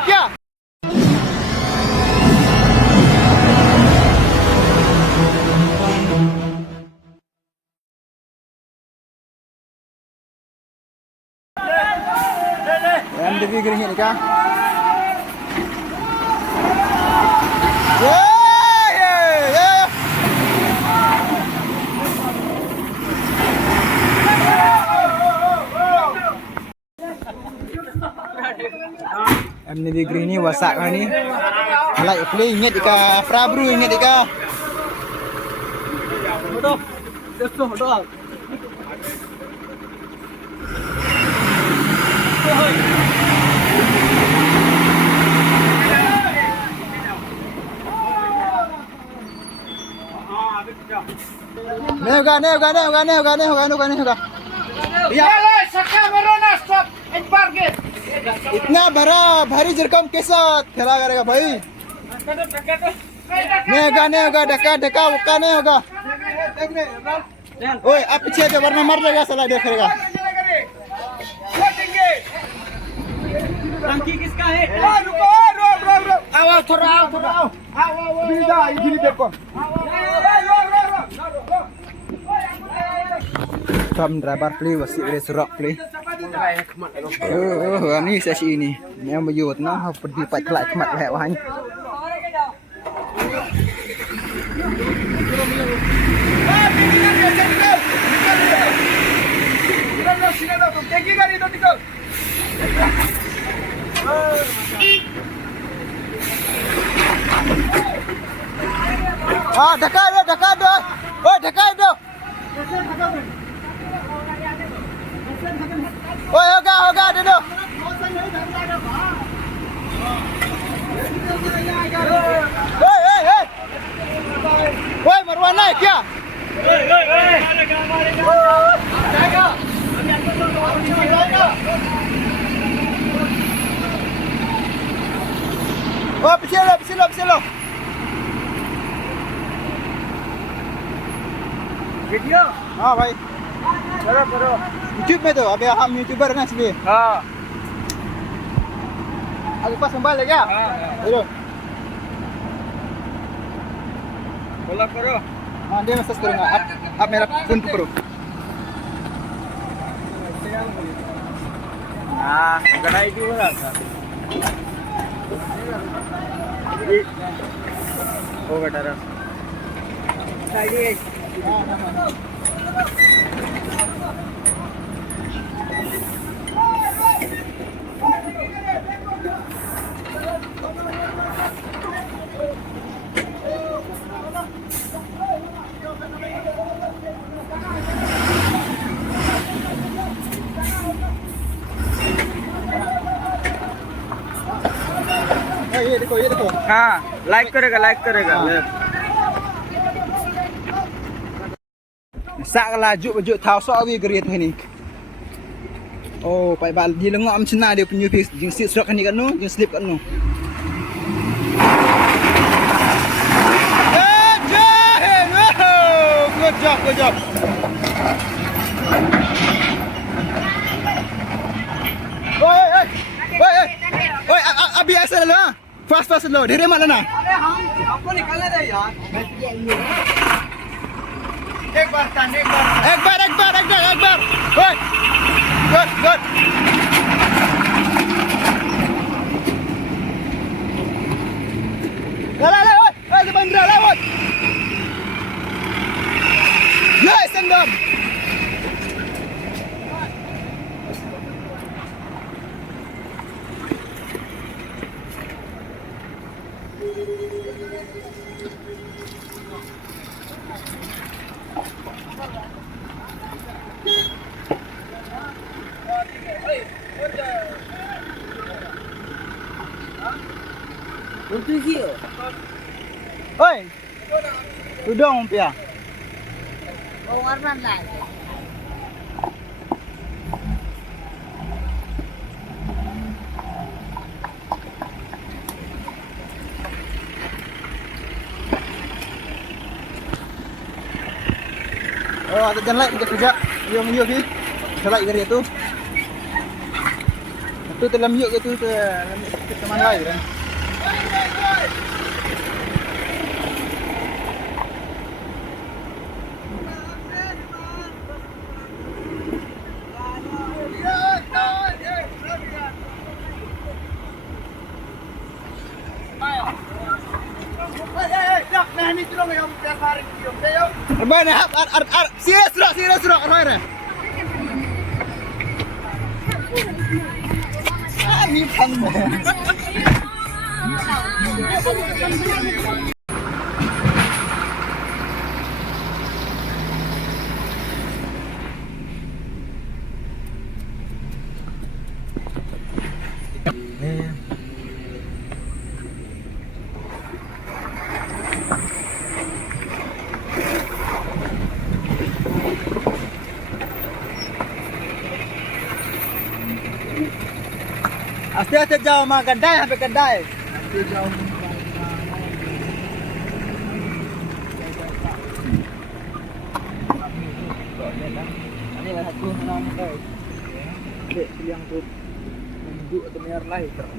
naik ya. MDV gini nih kah? MDV gini wasak kan ni? Halai play ingat ika, Prabru ingat ika. Betul, betul, betul. Nega. Ya, sakya merona stop एक बार के इतना भरा भारी जरकम कैसा खेला करेगा भाई नहीं होगा ढका उका नहीं होगा ओए आप पीछे के वरना मर जाएगा साला देखेगा टंकी किसका है रुको आओ थोड़ा आओ बिल्डा इधर देखो Tom driver play wasik dari surak play. Ni sesi ini. Yang berjut nah pergi pat kelak kemat leh wahai. Ah, dekat dah. Oh, dekat dah. Oi, hoga duduk. Hei. Woi, Marwan naik ya. Oh, pisi lo. Video? हाँ भाई करो YouTube में तो अभी हम YouTuber ना इसलिए हाँ आगे पास मोबाइल है क्या हाँ बोला करो हाँ dia मैसेज करूँगा आप मेरा फोन पकड़ो हाँ गड़ाई क्यों हो रहा था हो बेटा रहा ये देखो हाँ लाइक करेगा sak lajuk thao so wi grit ni oh pai bal di lengok am cina dia punya pis jing sit srok ni kan nu jing slip kan nu good job oi abi asal lo fast lo dari mana na अरे हम आपको निकालना है यार एक बार good oi sebentar lewat yes sendam Oi, tudong pia. Oh, warna lain. Oh, ada jalan lain kerja. Yo, ni. Jalan kerja tu. Tu dalam yuk gitu tu teman lain kan. Mana serius surak Roy. Ni pang. Hati-hati jauh mah kedai sampai kedai. Ini lah satu nama kau. Dek yang tu duduk atau merah lain terus.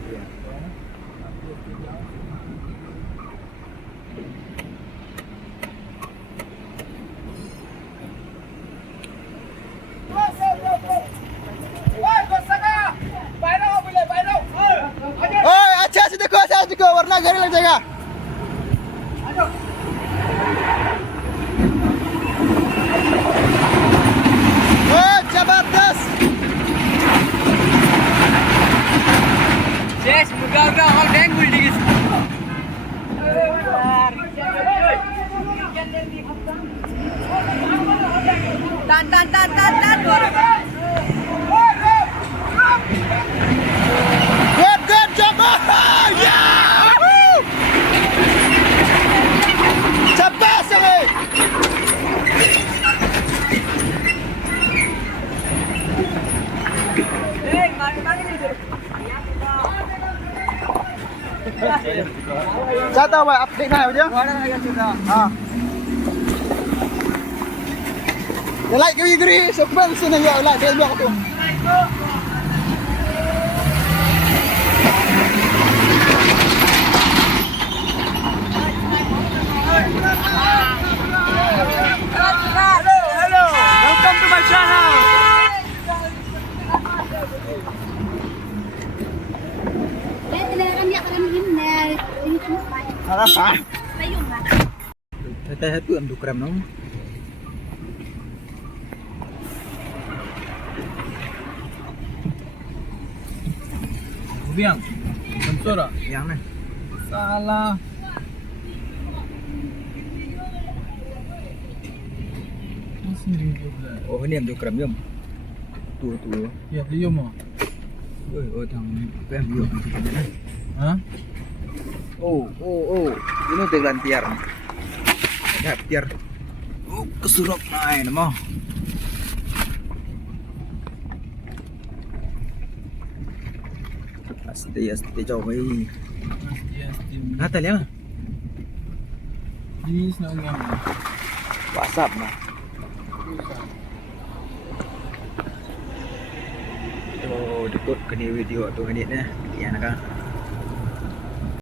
Sedekah warna gari lang jaga. Oh, jabatas. Yes, mudah-mudah kalau denggul dikit. Tan. Good, Jamal. Yeah! Cepat sekali. Saya tahu update na aja. Ya like giri sepan sini ya like dia bilang tu. Hello. Welcome to my channel. Apa? Teh tu am dukram nong. Biang. Sensora. Yang ni. Salah. Oh ini am dukram yum. Tu. Ya, yum ah. Oh thằng em biểu. Hah? Oh. Ini teglan tiar. Ya tiar. Oh, kesurok naik nama. Pasti jauh bayi. Kata dia. Jenis nak ngam. WhatsApp mah. Oh, dekut kena video tu kan dia. Ya nak.